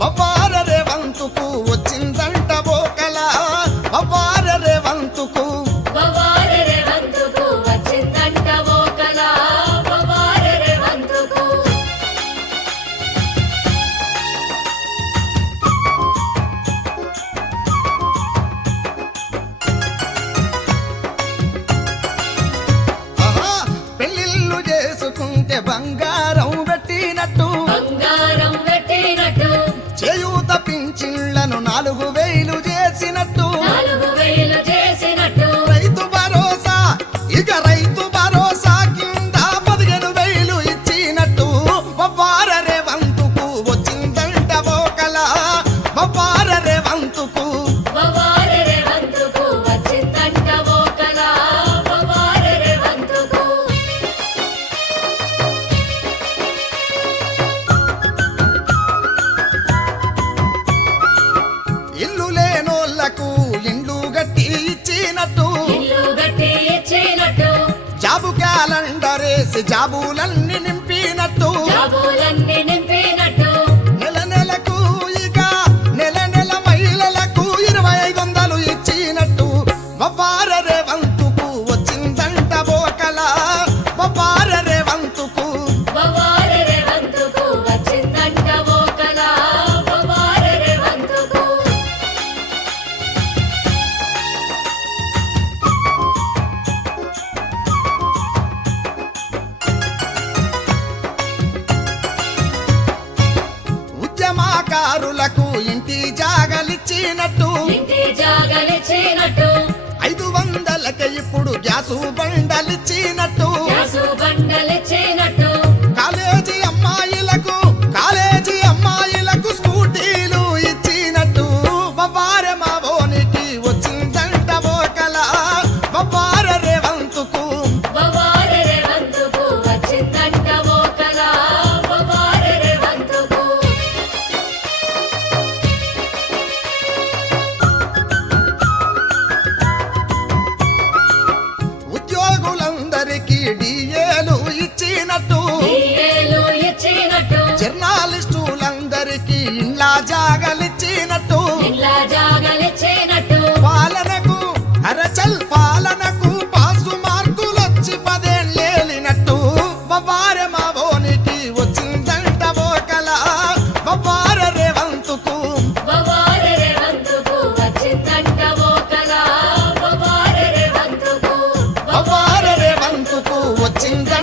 బవ్వార రేవంతుకు వచ్చిందంట బోకల బవ్వార రేవంతుకు బంగారు arrepende जाबूलन లబ్ధిదారులకు ఇంటి జాగలిచ్చినట్టు. ఐదు వందలకి ఇప్పుడు గ్యాసు బండలిచ్చినట్టు. అందరికి ఇండ్లా జాగలిచ్చినట్టు పాలనకు అరచల్ పాలనకు పాసు మార్కులొచ్చి పదేళ్ళేలినట్టు బొబ్బారె మా బోనికి వచ్చిందంట బోకల కల రేవంతుకు. బొబ్బార రేవంతుకు వచ్చిందంట